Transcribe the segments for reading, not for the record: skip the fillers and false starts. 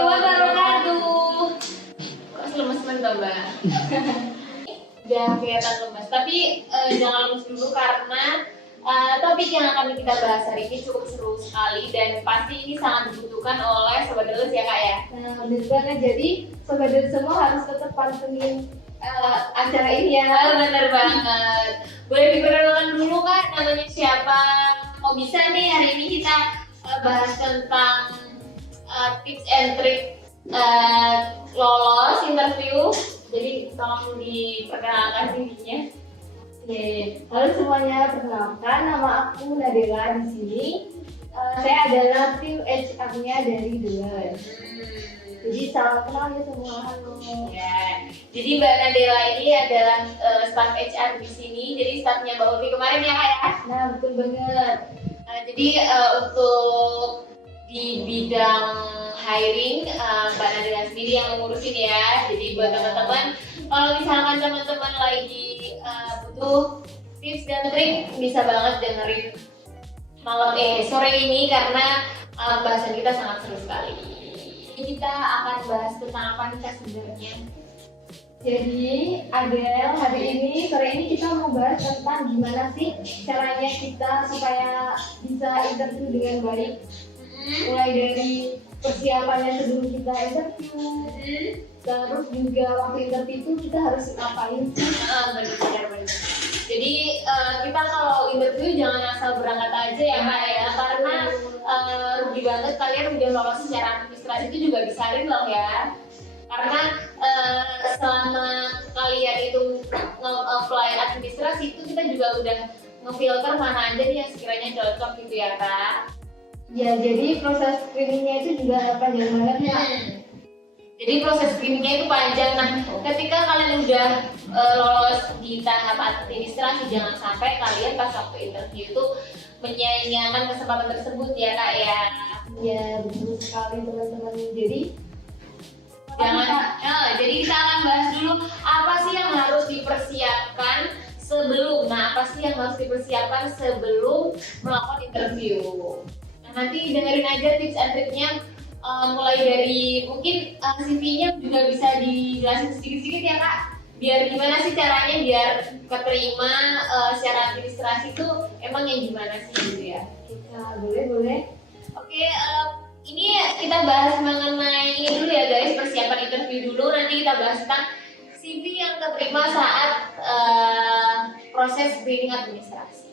warahmatullahi wabarakatuh. Kok lemes banget Mbak? Udah kelihatan lemes, tapi jangan lemes dulu karena topik yang akan kita bahas hari ini cukup seru sekali dan pasti ini sangat dibutuhkan oleh Sobat Delus ya Kak ya? Nah bener banget, jadi Sobat Delus semua harus tetap pantengin acara ini ya. Bener banget. Boleh diperkenalkan dulu Kak, namanya siapa? Kok bisa nih hari ini kita bahas tentang tips and trick lolos interview. Jadi tolong diperkenalkan dirinya. Halo semuanya, perkenalkan nama aku Nadela di sini. Saya adalah tim HR-nya dari Delus. Jadi salam kenal ya semua. Halo. Ya. Jadi Mbak Nadela ini adalah staff HR di sini. Jadi staffnya Mbak Uti kemarin ya Kak ya? Nah betul banget. Jadi untuk di bidang hiring Mbak Nadela sendiri yang mengurusin ya. Jadi buat teman-teman, kalau misalkan teman-teman lagi butuh tips dan trik, bisa banget dengerin sore ini karena bahasan kita sangat seru sekali. Kita akan bahas tentang apa nih Kak sebenarnya? Jadi Adel, hari ini sore ini kita mau bahas tentang gimana sih caranya kita supaya bisa interview dengan baik. Mulai dari persiapannya sebelum kita interview, terus juga waktu interview itu kita harus ngapain sih? Benar. Jadi kita kalau interview jangan asal berangkat aja ya Kak ya, karena rugi banget kalian udah lolos secara administrasi itu juga disaring loh ya. Karena selama kalian itu nge-apply administrasi itu kita juga udah ngefilter mana aja nih yang sekiranya cocok gitu ya Kak. Ya, jadi proses screeningnya itu juga panjang banget ya. Jadi proses screeningnya itu panjang. Nah, ketika kalian udah lolos di tahap administrasi, jangan sampai kalian pas waktu interview itu menyia-nyiakan kesempatan tersebut ya Kak ya. Ya, betul sekali teman-teman. Jadi jadi kita akan bahas dulu apa sih yang harus dipersiapkan sebelum. Nah, apa sih yang harus dipersiapkan sebelum melakukan interview? Nanti dengerin aja tips and triknya, mulai dari mungkin CV-nya juga bisa dijelasin sedikit-sedikit ya Kak, biar gimana sih caranya biar keterima secara administrasi itu emang yang gimana sih gitu ya. Boleh. Oke, ini kita bahas mengenai ini dulu ya guys, persiapan interview dulu, nanti kita bahas tentang CV yang keterima saat proses screening administrasi.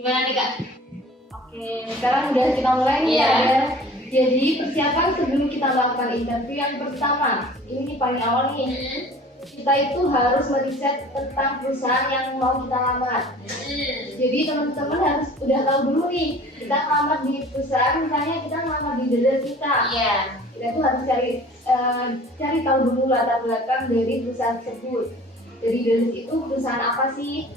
Gimana nih Kak? Oke, sekarang udah kita mulai nih Iya. ya. Jadi persiapan sebelum kita melakukan interview yang pertama, ini paling awal nih. Kita itu harus meriset tentang perusahaan yang mau kita lamar. Jadi teman-teman harus udah tahu dulu nih, kita ngelamar di perusahaan, misalnya kita ngelamar di Delus kita. Iya. Kita tuh harus cari tahu dulu latar belakang dari perusahaan tersebut. Dari Delus itu perusahaan apa sih?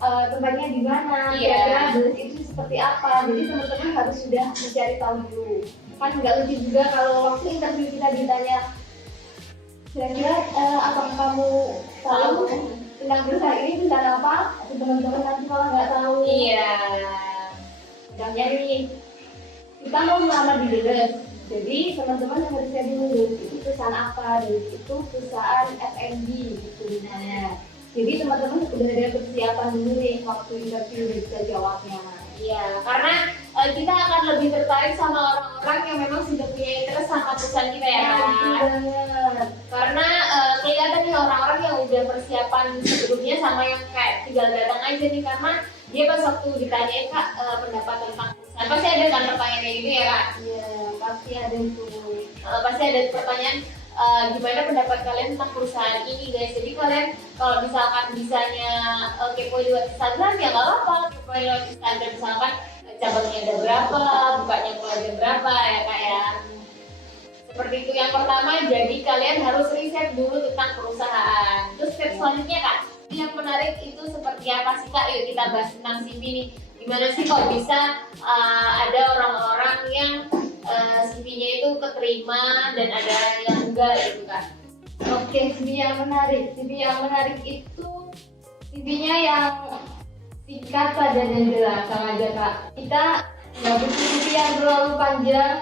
Tempatnya di mana, kira-kira Delus itu seperti apa. Jadi teman-teman harus sudah mencari tahu dulu. Kan nggak lucu juga kalau waktu interview kita ditanya, kira-kira apakah kamu tahu tentang perusahaan ini perusahaan apa? Atau teman-teman nanti malah nggak tahu. Iya. Contohnya nih, kita mau melamar di Delus. Jadi teman-teman harus cari dulu Delus itu perusahaan apa. Delus itu perusahaan F&B gitu misalnya. Jadi teman-teman udah ada persiapan dulu nih waktu interview dan bisa jawabnya. Iya, karena kita akan lebih tertarik sama orang-orang yang memang sudah punya interest sama perusahaan kita ya Kak. Karena kelihatan nih orang-orang yang udah persiapan sebelumnya sama yang kayak tinggal datang aja nih, karena dia pas waktu ditanyain Kak pendapat tentang perusahaan, pasti ada kan pertanyaan kayak gitu ya Kak? Iya, pasti ada itu. Pasti ada pertanyaan gimana pendapat kalian tentang perusahaan ini guys. Jadi kalian kalau misalkan bisanya kepoin lewat Instagram ya nggak apa-apa, kepoin lewat Instagram misalkan cabangnya ada berapa, bukanya mulai jam berapa ya Kak ya. Seperti itu yang pertama, jadi kalian harus riset dulu tentang perusahaan. Terus step selanjutnya Kak, yang menarik itu seperti apa sih Kak? Yuk kita bahas tentang CV nih. Gimana sih kok bisa ada orang-orang yang CV-nya itu keterima dan ada yang enggak gitu kan? Oke, CV yang menarik. CV yang menarik itu CV-nya yang singkat, padat dan jelas sama aja Kak. Kita nggak butuh CV yang terlalu panjang,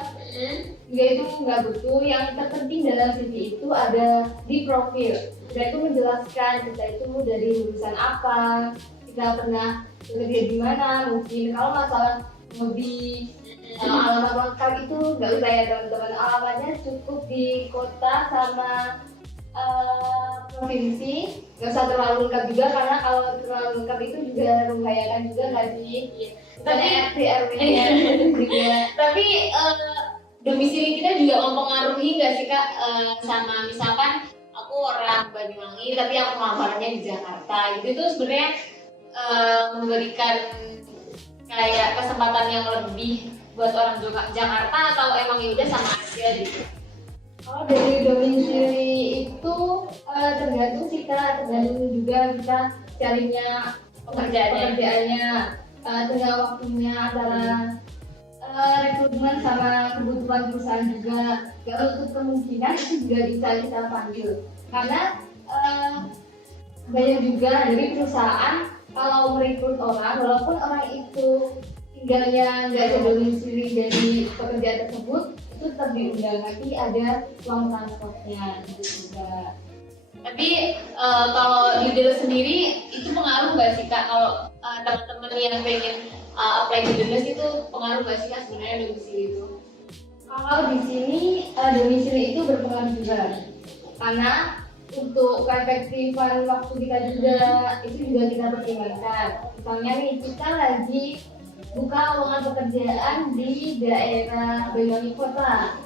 Dia itu nggak butuh. Yang terpenting dalam CV itu ada di profil. Kita itu menjelaskan kita itu dari lulusan apa, kita pernah bekerja di mana. Mungkin kalau masalah lebih alamat lengkap itu nggak usah ya teman-teman. Alamatnya cukup di kota sama provinsi. Nggak usah terlalu lengkap juga, karena kalau terlalu lengkap itu juga membahayakan juga nggak sih? Tapi RT RW-nya juga. Tapi domisili kita juga mempengaruhi nggak sih Kak, sama misalkan aku orang Banyuwangi tapi aku ngelamarnya di Jakarta gitu, itu sebenarnya memberikan kayak kesempatan yang lebih buat orang Jakarta atau emang ya udah sama aja gitu? Kalau dari domisili itu tergantung sih Kak, tergantung juga kita carinya pekerjaannya, tengah waktunya antara rekrutmen sama kebutuhan perusahaan juga. Ya untuk kemungkinan itu juga bisa kita panggil, karena banyak juga dari perusahaan kalau merekrut orang, walaupun orang itu tinggalnya nggak sedomisili dari pekerjaan tersebut, itu tetap diundang, tapi ada uang transportnya gitu juga. Tapi kalau di Deles sendiri itu pengaruh nggak sih Kak, kalau teman-teman yang pengen apply di Deles itu pengaruh nggak sih Kak sebenarnya domisili itu? Kalau di sini domisili itu berpengaruh juga, karena untuk keefektifan waktu kita juga itu juga kita pertimbangkan. Misalnya nih kita lagi buka lowongan pekerjaan di daerah Banyuwangi Kota,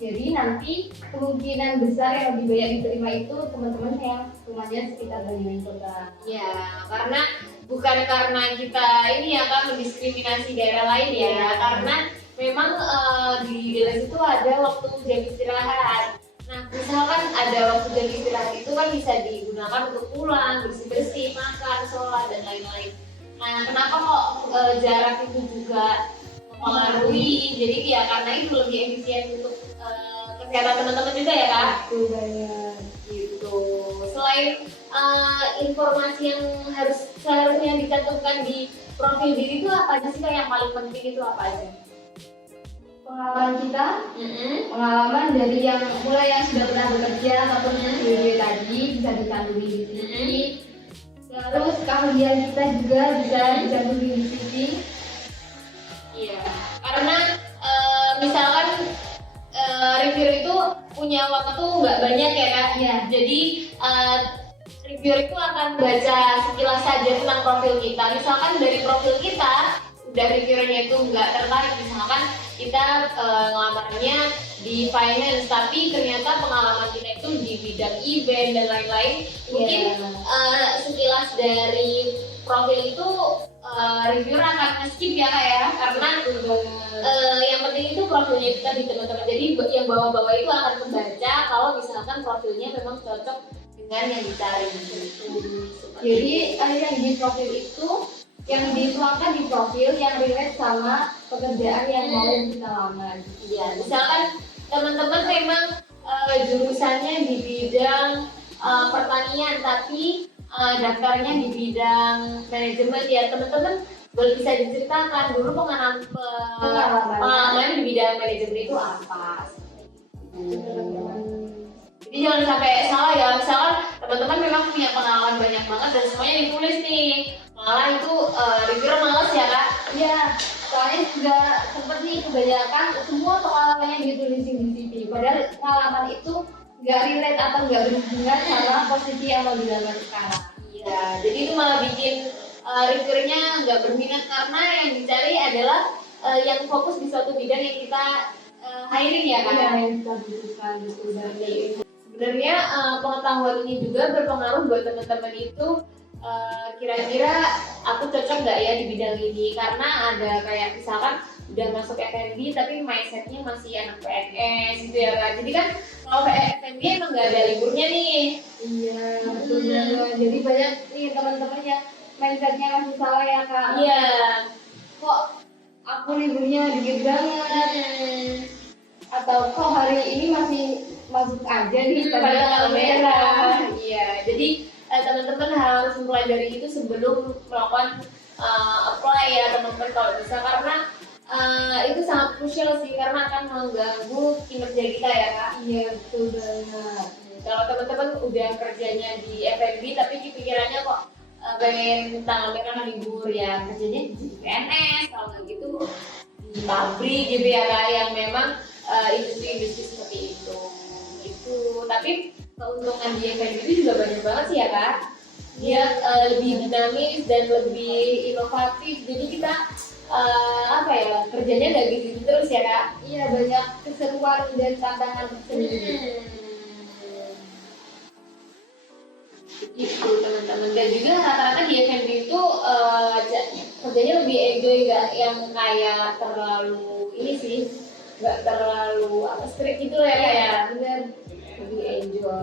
jadi nanti kemungkinan besar yang lebih banyak diterima itu teman-teman yang rumahnya sekitar Banyuwangi Kota. Ya, karena bukan karena kita ini ya kan mendiskriminasi daerah lain ya, karena memang di Deles itu ada waktu jam istirahat. Nah, misalkan ada waktu jam istirahat itu kan bisa digunakan untuk pulang, bersih-bersih, makan, sholat, dan lain-lain. Nah, kenapa kok jarak itu juga mempengaruhi? Jadi ya karena itu lebih efisien untuk kesehatan teman-teman juga ya Kak? Itu banyak. Gitu. Selain informasi yang seharusnya dicantumkan di profil diri itu apa aja sih Kak, yang paling penting itu apa aja? Pengalaman kita, pengalaman dari yang mulai yang sudah pernah bekerja ataupun CV tadi bisa dicantumkan di sini. Terus keahlian kita juga bisa dicantumkan di sini. Iya, karena misalkan reviewer itu punya waktu nggak banyak ya Kak. Iya. Jadi reviewer itu akan baca sekilas saja tentang profil kita. Misalkan dari profil kita udah reviewernya itu nggak tertarik, misalkan kita ngelamarnya di finance tapi ternyata pengalaman kita itu di bidang event dan lain-lain, mungkin sekilas dari profil itu reviewer akan nge-skip ya Kak ya, karena yang penting itu profilnya kita di teman-teman, jadi yang bawah-bawah itu akan membaca kalau misalkan profilnya memang cocok dengan yang dicari gitu. Jadi yang di profil itu yang dituangkan di profil yang relate sama pekerjaan yang mau kita lamar. Ya, misalkan teman-teman memang jurusannya di bidang pertanian tapi daftarnya di bidang manajemen, ya teman-teman boleh bisa diceritakan dulu pengalaman di bidang manajemen itu apa. Jadi jangan sampai salah ya, misalkan teman-teman memang punya pengalaman banyak banget dan semuanya ditulis nih, malah itu reviewer males ya Kak? Iya, soalnya juga seperti kebanyakan semua pengalamannya ditulisin di CV, padahal pengalaman itu nggak relate atau nggak berhubungan sama posisi yang mau dilamar sekarang. Iya, jadi itu malah bikin reviewernya nggak berminat karena yang dicari adalah yang fokus di suatu bidang yang kita hiring ya Kak? Iya, yang kita butuhkan gitu dari sebenarnya pengetahuan ini juga berpengaruh buat teman-teman itu kira-kira aku cocok nggak ya di bidang ini, karena ada kayak misalkan udah masuk F&B tapi mindsetnya masih anak PNS gitu ya Kak. Jadi kan kalau F&B emang nggak ada liburnya nih. Iya, betul banget. Jadi banyak nih teman-teman yang mindsetnya masih salah ya Kak. Iya. Kok aku liburnya dikit banget, atau kok hari ini masih masuk aja nih pada tanggal merah. Iya, jadi teman-teman harus mempelajari itu sebelum melakukan apply ya teman-teman kalau bisa, karena Itu sangat krusial sih karena akan mengganggu kinerja kita ya kak. Iya betul banget. Kalau teman-teman udah kerjanya di F&B tapi pikirannya kok pengen tanggal merah libur ya kerjanya di PNS kalau nggak gitu di pabrik gitu ya kak yang memang industri-industri seperti itu. Tapi keuntungan di F&B itu juga banyak banget sih ya kak. Dia lebih dinamis dan lebih inovatif. Jadi kita kerjanya nggak gitu terus ya kak. Iya banyak keseruan dan tantangan tersendiri. Gitu teman-teman. Dan juga rata-rata di F&B itu kerjanya lebih enjoy, nggak yang kayak terlalu ini sih, nggak terlalu strict gitu ya kayak Benar. lebih enjoy.